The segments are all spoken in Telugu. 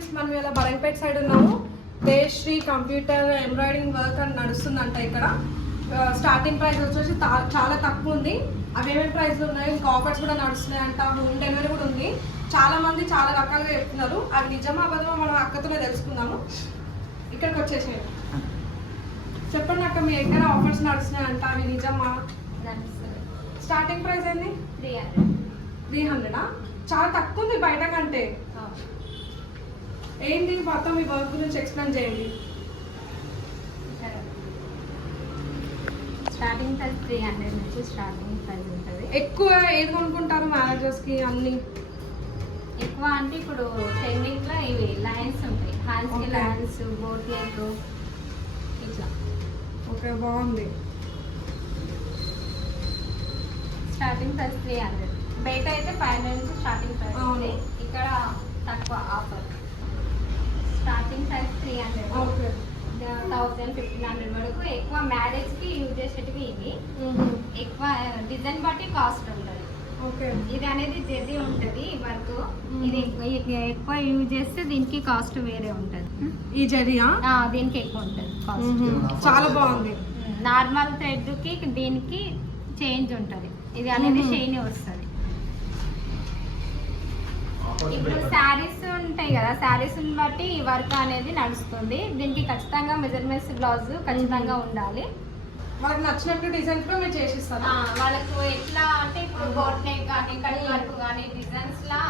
ఫ్రెండ్స్, మనం ఇలా బరంపేట సైడ్ ఉన్నాము. దేశ్రీ కంప్యూటర్ ఎంబ్రాయిడింగ్ వర్క్ అని నడుస్తుందంట ఇక్కడ. స్టార్టింగ్ ప్రైస్ వచ్చేసి చాలా తక్కువ ఉంది. అవి ఏమేమి ప్రైస్లు ఉన్నాయి, ఇంకా ఆఫర్స్ కూడా నడుస్తున్నాయంట, హోమ్ డెలివరీ కూడా ఉంది. చాలా మంది చాలా రకాలుగా చెప్తున్నారు. అవి నిజమా అబద్ధమా మనం అక్కతోనే తెలుసుకుందాము. ఇక్కడికి వచ్చేసేయండి. చెప్పండి అక్క, మీ ఎక్కడ ఆఫర్స్ నడుస్తున్నాయంట, అవి నిజమా? స్టార్టింగ్ ప్రైస్ ఏంది? 300. చాలా తక్కువ ఉంది బయట కంటే. ఏంటి మొత్తం మీ వర్క్ గురించి ఎక్స్ప్లెయిన్ చేయండి. స్టార్టింగ్ ప్రైస్ 300 నుంచి స్టార్టింగ్ ప్రైస్ ఉంటుంది. ఎక్కువ ఏది కొనుక్కుంటారు మ్యారేజెస్కి? అన్ని ఎక్కువ అంటే ఇప్పుడు ట్రెండింగ్లో ఇవి లైన్స్ ఉంటాయి, హ్యాండ్స్కి లైన్స్, బోట్ నెక్ ఇట్లా. ఓకే, బాగుంది. Starting price 300. బయట అయితే 500 నుంచి స్టార్టింగ్ ప్రైస్ ఉంది. ఇక్కడ తక్కువ ఆఫర్. Starting price 300. ఓకే. 1000, 1500 వరకు. ఎక్కువ మ్యారేజ్కి యూజ్ చేసేటివి ఇవి. ఎక్కువ డిజైన్ బట్టి కాస్ట్ ఉంటుంది. ఓకే. ఇది అనేది జెర్రీ ఉంటుంది వర్క్. ఇది ఎక్కువ యూజ్ చేస్తే దీనికి కాస్ట్ వేరే ఉంటుంది. ఈ జెర్రీయా? దీనికి ఎక్కువ ఉంటుంది కాస్ట్. చాలా బాగుంది. నార్మల్ థ్రెడ్కి దీనికి చేంజ్ ఉంటుంది. ఇది అనేది షైనీ వస్తుంది. ఇప్పుడు శారీస్ ఉంటాయి కదా, శారీస్ బట్టి ఈ వర్క్ అనేది నడుస్తుంది. దీనికి ఖచ్చితంగా మెజర్మెంట్స్ బ్లౌజ్ ఖచ్చితంగా ఉండాలి. వాళ్ళకి నచ్చినట్టు డిజైన్స్ కూడా మీరు చేసిస్తారా? వాళ్ళకు ఎట్లా అంటే ఇప్పుడు బోట్ నెక్ కానీ కట్ వర్క్ కానీ డిజైన్స్ లా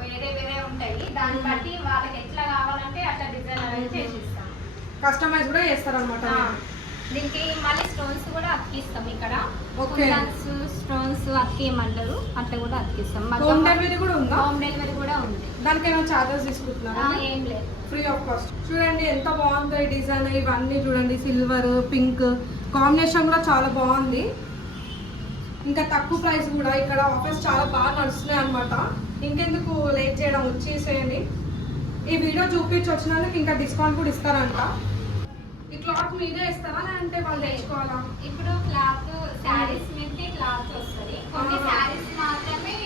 వేరే వేరే ఉంటాయి. దాన్ని బట్టి వాళ్ళకి ఎట్లా కావాలంటే అట్లా డిజైన్ అనేది చేసిస్తాం. కస్టమైజ్ కూడా చేస్తారనమాట. దీనికి మళ్ళీ స్టోన్స్ కూడా అతికిస్తాం. ఇక్కడ స్టోన్స్ అతికియమంటారు, అట్లా కూడా అతికిస్తాం. హోమ్ డెలివరీ కూడా ఉందా? హోమ్ డెలివరీ కూడా ఉంది. దానికి ఏమైనా చార్జెస్ తీసుకుంటున్నారా? ఏం లేదు, ఫ్రీ ఆఫ్ కాస్ట్. చూడండి ఎంత బాగుందో ఈ డిజైన్. ఇవన్నీ చూడండి, సిల్వర్ పింక్ కాంబినేషన్ కూడా చాలా బాగుంది. ఇంకా తక్కువ ప్రైస్ కూడా. ఇక్కడ ఆఫర్స్ చాలా బాగా నడుస్తున్నాయి అనమాట. ఇంకెందుకు లేట్ చేయడం, వచ్చేసేయండి. ఈ వీడియో చూపించి వచ్చినందుకు ఇంకా డిస్కౌంట్ కూడా ఇస్తారంట. ఈ క్లాత్ మీదే ఇస్తారా లేదంటే వాళ్ళు తెచ్చుకోవాలా? ఇప్పుడు క్లాత్ శారీస్ మీదకి క్లాత్ వస్తుంది. కొన్ని శారీస్ మాత్రమే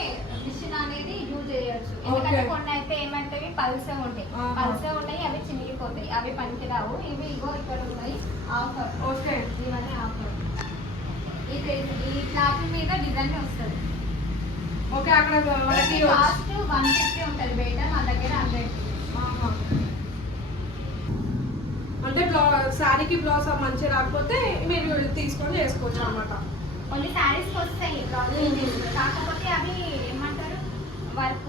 మిషన్ అనేది యూజ్ చేయొచ్చు. ఎందుకంటే కొన్ని అయితే ఏమంటాయి పల్సే ఉంటాయి. పల్సే ఉన్నాయి, అవి చినిగిపోతాయి, అవి పనికిరావు. ఇవి ఇగో ఇక్కడ ఉన్నాయి ఆఫర్. ఓకే, ఇవన్నీ ఆఫర్. ఈ క్లాత్ మీద డిజైన్ వస్తుంది. ఓకే. అక్కడ కాస్ట్ 150 ఉంటుంది బయట, మా దగ్గర 100. అంటే శారీకి బ్లౌజ్ మంచిగా రాకపోతే మీరు తీసుకొని చేసుకోవచ్చు అనమాట. కొన్ని శారీస్కి వస్తాయి బ్లౌజ్, కాకపోతే అవి ఏమంటారు వర్క్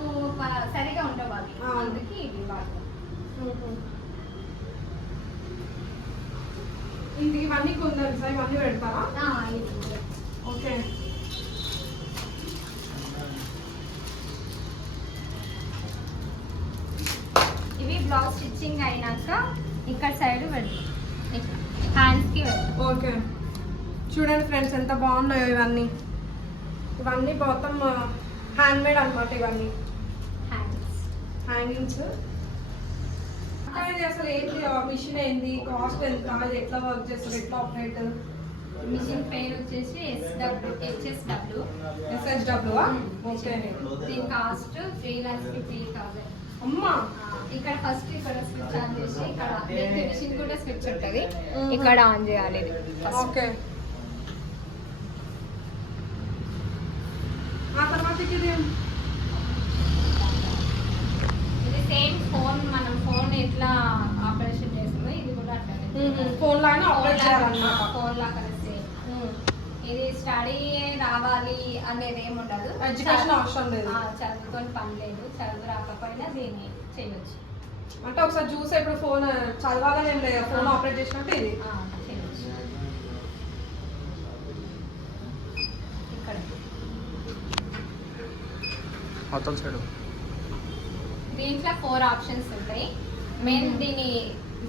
సరిగా ఉండవు. అవి అందుకే ఇవి వాడతాం. ఇంటికి ఇవన్నీ కొందరు సార్ ఇవన్నీ పెడతారా? ఓకే. ఇవి బ్లౌజ్ స్టిచ్చింగ్ అయినాక ఇక్కడ సైడ్ పెడతాం, ఇట్లా హ్యాండ్స్కి పెడతాం. ఓకే. చూడండి ఫ్రెండ్స్ ఎంత బాగున్నాయో ఇవన్నీ. ఇవన్నీ మొత్తం హ్యాండ్ మేడ్ అనమాట. ఇవన్నీ హ్యాంగింగ్స్. అసలు ఏంటి మిషన్ ఏంది, కాస్ట్ ఎంత, ఇది ఎట్లా వర్క్ చేస్తారు, ఎట్లా ఆపరేట్? మిషన్ పేరు వచ్చేసి HSW. ఓకే. దీని కాస్ట్ 3,50,000. అమ్మా. ఇక్కడ ఫస్ట్ ఇక్కడ స్విచ్ ఆన్ చేసి ఇక్కడ మిషన్ కూడా స్విచ్ ఉంటుంది, ఇక్కడ ఆన్ చేయాలి. ఓకే. ఆ తర్వాత ఇది సేమ్ ఫోన్, మనం ఫోన్ ఎట్లా ఆపరేషన్ చేస్తుందో ఇది కూడా అట్లా ఫోన్ లాగా ఆపరేట్ చేయాలన్నమాట. ఫోన్ లాగా సేమ్. ఇది స్టడీ రావాలి అనేది ఏమి ఉండదు, ఎడ్యుకేషన్ అవసరం లేదు, చదువుకొని పని లేదు. చదువు రాకపోయినా దీన్ని చేయొచ్చు. అంటే ఒకసారి చూసే ఇప్పుడు ఫోన్ చదవాలని ఏం లేదు, ఫోన్ ఆపరేట్ చేసినట్టు ఇది చేయొచ్చు. ఇక్కడ దీంట్లో 4 ఆప్షన్స్ ఉంటాయి. మెయిన్ దీని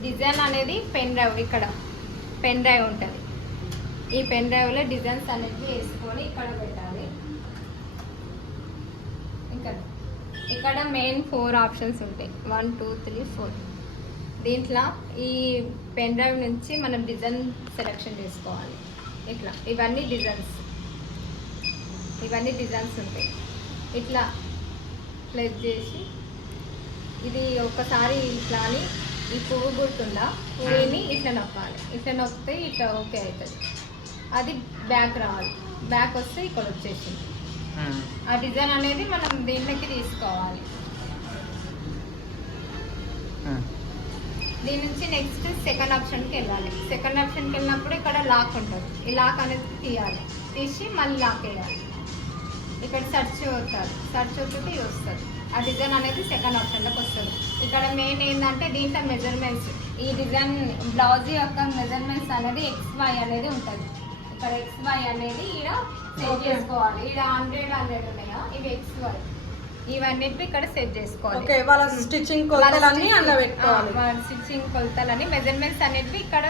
డిజైన్ అనేది పెన్ డ్రైవ్. ఇక్కడ పెన్ డ్రైవ్ ఉంటుంది. ఈ పెన్ డ్రైవ్లో డిజైన్స్ అనేది వేసుకొని ఇక్కడ పెట్టాలి. ఇక్కడ మెయిన్ 4 ఆప్షన్స్ ఉంటాయి, 1 2 3 4. దీంట్లో ఈ పెన్ డ్రైవ్ నుంచి మనం డిజైన్ సెలెక్షన్ చేసుకోవాలి. ఇట్లా ఇవన్నీ డిజైన్స్ ఉంటాయి. ఇట్లా ప్లేస్ చేసి ఇది ఒకసారి ఇట్లా అని ఈ పువ్వు గుర్తుందా పువ్వుని ఇట్లా నొక్కాలి, ఇట్లా నొక్కితే ఇట్లా ఓకే అవుతుంది. అది బ్యాక్ రావాలి, బ్యాక్ వస్తే ఇక్కడ వచ్చేసింది. ఆ డిజైన్ అనేది మనం దీంట్లోకి తీసుకోవాలి. దీని నుంచి నెక్స్ట్ సెకండ్ ఆప్షన్కి వెళ్ళాలి. సెకండ్ ఆప్షన్కి వెళ్ళినప్పుడు ఇక్కడ లాక్ ఉంటుంది, ఈ లాక్ అనేది తీయాలి, తీసి మళ్ళీ లాక్ వేయాలి. ఇక్కడ సర్చ్ అవుతుంది, సర్చ్ అవుతుంది ఇది వస్తుంది. ఆ డిజైన్ అనేది సెకండ్ ఆప్షన్లోకి వస్తుంది. ఇక్కడ మెయిన్ ఏంటంటే దీంట్లో మెజర్మెంట్స్, ఈ డిజైన్ బ్లౌజ్ యొక్క మెజర్మెంట్స్ అనేది XY అనేది ఉంటుంది. ఇక్కడ XY అనేది ఈడ సెట్ చేసుకోవాలి. ఈడ 100 ఉన్నాయా, ఇవి XY, ఇవన్నిటి ఇక్కడ సెట్ చేసుకోవాలి. ఓకే, వాళ్ళ స్టిచ్చింగ్ కొలతలన్నీ అలా పెట్టుకోవాలి. స్టిచ్చింగ్ కొలతలని మెజర్మెంట్స్ అనేవి ఇక్కడ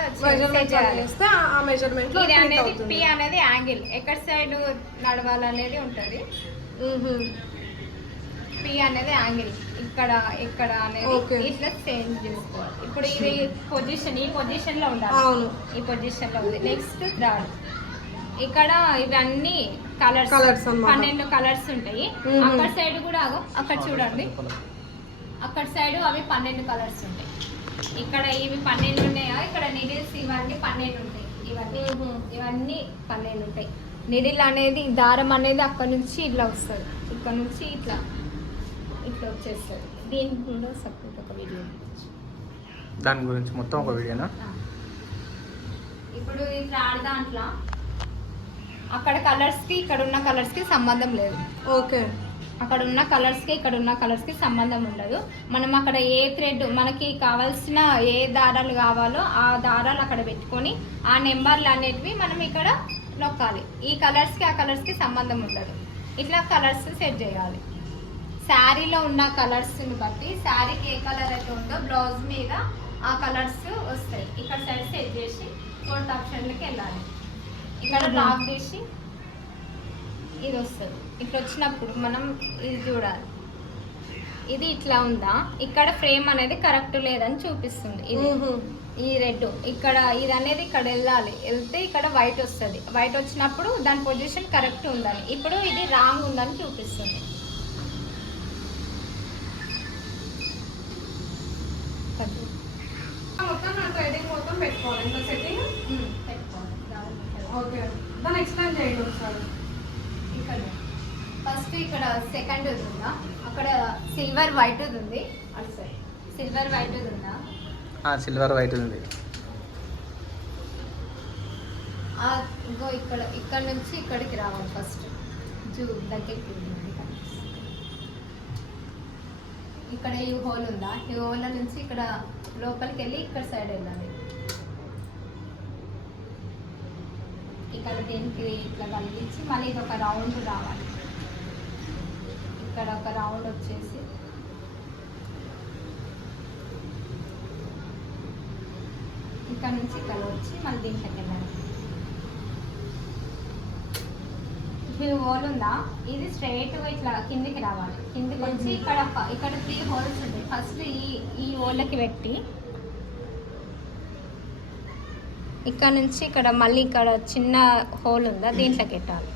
చేస్తే ఆ మెజర్మెంట్ లో ఇది అనేది P అనేది యాంగిల్ ఎక్కడ సైడ్ నడవాలనేది ఉంటుంది. P అనేది యాంగిల్ ఇక్కడ ఇక్కడ అనేది ఇట్లా చేంజ్ చేసుకోవాలి. ఇప్పుడు ఇది పొజిషన్, ఈ పొజిషన్ లో ఉండాలి, ఈ పొజిషన్ లో ఉంది. నెక్స్ట్ థర్డ్, ఇక్కడ ఇవన్నీ కలర్స్ 12 కలర్స్ ఉంటాయి. అక్కడ సైడ్ కూడా అక్కడ చూడండి, అక్కడ సైడ్ అవి 12 కలర్స్ ఉంటాయి. ఇక్కడ ఇవి 12 ఉన్నాయా, ఇక్కడ నీడిల్స్ ఇవన్నీ 12 ఉంటాయి. ఇవన్నీ 12 ఉంటాయి. నీడిల్ అనేది దారం అనేది అక్కడ నుంచి ఇట్లా వస్తుంది, ఇక్కడ నుంచి ఇట్లా ఇట్లా వచ్చేస్తుంది. దీనికి కూడా సపరేట్ ఒక వీడియో, దాని గురించి మొత్తం ఒక వీడియోనా. ఇప్పుడు ఈ థర్డ్ దాంట్లో అక్కడ కలర్స్కి ఇక్కడ ఉన్న కలర్స్కి సంబంధం లేదు. ఓకే, అక్కడ ఉన్న కలర్స్కి ఇక్కడ ఉన్న కలర్స్కి సంబంధం ఉండదు. మనం అక్కడ ఏ థ్రెడ్ మనకి కావాల్సిన ఏ దారాలు కావాలో ఆ దారాలు అక్కడ పెట్టుకొని ఆ నెంబర్లు అనేటివి మనం ఇక్కడ నొక్కాలి. ఈ కలర్స్కి ఆ కలర్స్కి సంబంధం ఉండదు. ఇట్లా కలర్స్ సెట్ చేయాలి. శారీలో ఉన్న కలర్స్ని బట్టి శారీకి ఏ కలర్ అయితే ఉందో బ్లౌజ్ మీద ఆ కలర్స్ వస్తాయి. ఇక్కడ సైడ్ సెట్ చేసి ఫోర్త్ ఆప్షన్లోకి వెళ్ళాలి. ఇక్కడ లాక్ చేసి ఇది వస్తుంది. ఇట్లా వచ్చినప్పుడు మనం ఇది చూడాలి, ఇది ఇట్లా ఉందా, ఇక్కడ ఫ్రేమ్ అనేది కరెక్ట్ లేదని చూపిస్తుంది. ఇది ఈ రెడ్ ఇక్కడ ఇది అనేది ఇక్కడ వెళ్ళాలి, వెళ్తే ఇక్కడ వైట్ వస్తుంది. వైట్ వచ్చినప్పుడు దాని పొజిషన్ కరెక్ట్ ఉందని, ఇప్పుడు ఇది రాంగ్ ఉందని చూపిస్తుంది. మొత్తం ట్రేడింగ్ మొత్తం పెట్టుకోవాలి, ఇంకా సెట్టింగ్ పెట్టుకోవాలి. ఓకే, దాన్ని ఎక్స్ప్లెయిన్ చేయండి ఒకసారి. ఇక్కడ ఫస్ట్ ఇక్కడ సెకండ్ ఉందా, అక్కడ సిల్వర్ వైట్ ఉంది, అటు సైడ్ సిల్వర్ వైట్ ఉందా, సిల్వర్ వైట్ ఉంది. ఇంకో ఇక్కడ ఇక్కడ నుంచి ఇక్కడికి రావాలి. ఫస్ట్ దగ్గరికి ఇక్కడ ఈ హోల్ ఉందా, ఈ హోల్ నుంచి ఇక్కడ లోపలికి వెళ్ళి ఇక్కడ సైడ్ వెళ్ళాలి. ఇక్కడ దీనికి ఇట్లా కలిగించి మళ్ళీ ఇది ఒక రౌండ్ రావాలి. ఇక్కడ ఒక రౌండ్ వచ్చేసి ఇక్కడ నుంచి ఇక్కడ వచ్చి మళ్ళీ దీంట్లోకి వెళ్ళాలి. ఇది హోల్ ఉందా, ఇది స్ట్రైట్గా ఇట్లా కిందికి రావాలి. కిందికి వచ్చి ఇక్కడ 3 హోల్స్ ఉంటాయి. ఫస్ట్ ఈ హోల్కి పెట్టి ఇక్కడ నుంచి ఇక్కడ మళ్ళీ ఇక్కడ చిన్న హోల్ ఉందా, దీంట్లోకి పెట్టాలి.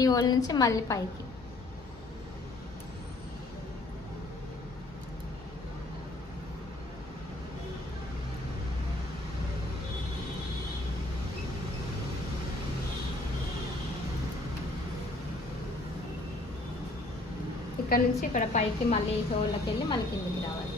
ఈ హోల్ నుంచి మళ్ళీ పైకి ఇక్కడ నుంచి ఇక్కడ పైకి మళ్ళీ హోల్లోకి వెళ్ళి మళ్ళీ కిందికి రావాలి.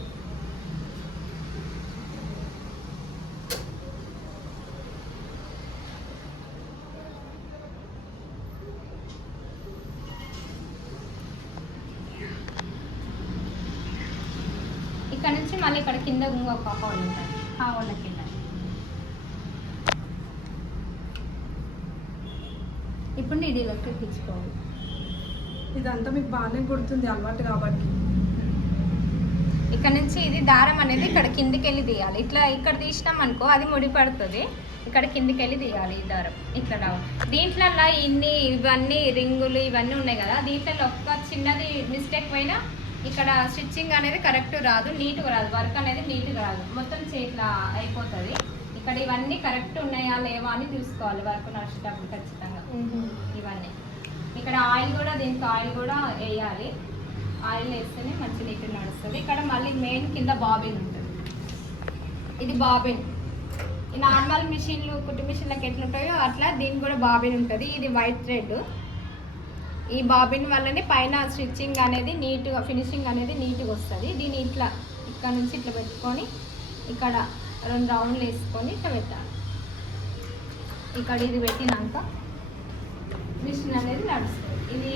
ఇక్కడ నుంచి మళ్ళీ ఇక్కడ కింద ఇంకొక హోల్ ఉంటుంది, ఆ హోల్లోకి వెళ్ళాలి. ఇప్పుడు నీడిలోకి తీసుకోవాలి. ఇదంతా మీకు బాగానే గుర్తుంది అలవాటు కాబట్టి. ఇక్కడ నుంచి ఇది దారం అనేది ఇక్కడ కిందికి వెళ్ళి తీయాలి. ఇట్లా ఇక్కడ తీసినాం అనుకో అది ముడి పడుతుంది, ఇక్కడ కిందికి వెళ్ళి తీయాలి ఈ దారం ఇట్లా రావాలి. దీంట్లో ఇవన్నీ రింగులు ఇవన్నీ ఉన్నాయి కదా, దీంట్లో ఒక్క చిన్నది మిస్టేక్ పోయినా ఇక్కడ స్టిచ్చింగ్ అనేది కరెక్ట్ రాదు, నీట్గా రాదు, వర్క్ అనేది నీట్గా రాదు, మొత్తం చేతిలో అయిపోతుంది. ఇక్కడ ఇవన్నీ కరెక్ట్ ఉన్నాయా లేవా అని చూసుకోవాలి వర్క్ నడిచేటప్పుడు ఖచ్చితంగా. ఇవన్నీ ఇక్కడ ఆయిల్ కూడా, దీనికి ఆయిల్ కూడా వేయాలి. ఆయిల్ వేస్తేనే మంచి నీట్గా నడుస్తుంది. ఇక్కడ మళ్ళీ మెయిన్ కింద బాబిన్ ఉంటుంది. ఇది బాబిన్. ఈ నార్మల్ మిషన్లు, కుట్టు మిషన్లకు ఎట్లుంటాయో అట్లా దీనికి కూడా బాబిన్ ఉంటుంది. ఇది వైట్ థ్రెడ్. ఈ బాబిన్ వల్లనే పైన స్టిచ్చింగ్ అనేది నీట్గా, ఫినిషింగ్ అనేది నీట్గా వస్తుంది. దీన్ని ఇట్లా ఇక్కడ నుంచి ఇట్లా పెట్టుకొని ఇక్కడ 2 రౌండ్లు వేసుకొని ఇట్లా పెట్టాలి. ఇక్కడ ఇది పెట్టినాక మిషన్ అనేది నడుస్తుంది. ఇది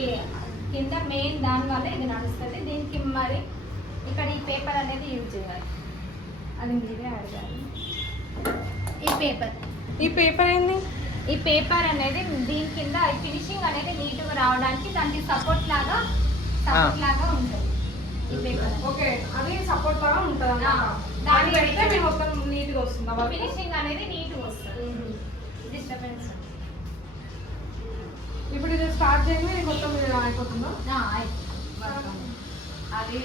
కింద మెయిన్ దాని వల్ల ఇది నడుస్తుంది. దీనికి మరి ఇక్కడ ఈ పేపర్ అనేది యూజ్ చేయాలి. అది మీరే అడగాలి. ఈ పేపర్ ఏంది? ఈ పేపర్ అనేది దీని కింద ఫినిషింగ్ అనేది నీట్గా రావడానికి దానికి సపోర్ట్ లాగా ఉంటుంది ఈ పేపర్. ఓకే, అది సపోర్ట్ లాగా ఉంటుంది అన్నమాట. దాన్ని పెడితే మేము మొత్తం నీట్గా వస్తుంది. ఫినిషింగ్ అనేది నీట్గా వస్తుంది. డిస్టర్బెన్స్ ఇప్పుడు ఇది స్టార్ట్ చేయగానే ఇది మొత్తం అయిపోతుందా? అది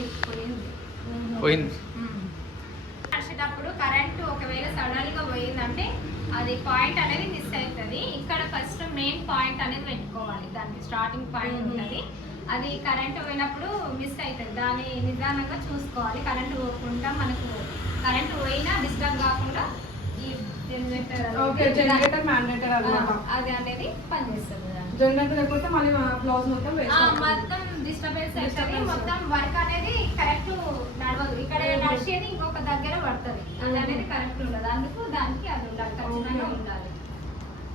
పోయింది. నడిచేటప్పుడు కరెంట్ ఒకవేళ సడన్ గా పోయిందంటే అది పాయింట్ అనేది మిస్ అవుతుంది. ఇక్కడ ఫస్ట్ మెయిన్ పాయింట్ అనేది పెట్టుకోవాలి. దానికి స్టార్టింగ్ పాయింట్ ఉంటుంది. అది కరెంట్ పోయినప్పుడు మిస్ అవుతుంది. దాన్ని నిదానంగా చూసుకోవాలి. కరెంట్ పోకుండా, మనకు కరెంట్ పోయినా డిస్టర్బ్ కాకుండా ఈ జనరేటర్ మ్యాండేటర్ అది అనేది పనిచేస్తుంది. జనరేటర్ లేకపోతే మళ్ళీ బ్లౌజ్ మొత్తం మొత్తం డిస్టర్బెన్స్ అవుతుంది. మొత్తం వర్క్ అనేది కరెక్ట్ నడవదు. ఇక్కడ నడిచేది ఇంకొక దగ్గర పడుతుంది. అది అనేది కరెక్ట్ ఉండదు. అందుకు దానికి అది ఉండాలి, ఖచ్చితంగా ఉండాలి.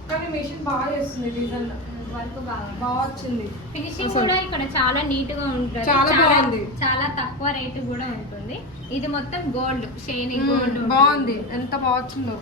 కానీ మిషన్ బాగా చేస్తుంది. డిజైన్ వర్క్ బాగా వచ్చింది. ఫినిషింగ్ కూడా ఇక్కడ చాలా నీట్ గా ఉంటుంది. చాలా బాగుంది. చాలా తక్కువ రేటు కూడా ఉంటుంది. ఇది మొత్తం గోల్డ్, షైనింగ్ గోల్డ్ బాగుంది. ఎంత బాగా వచ్చిందో.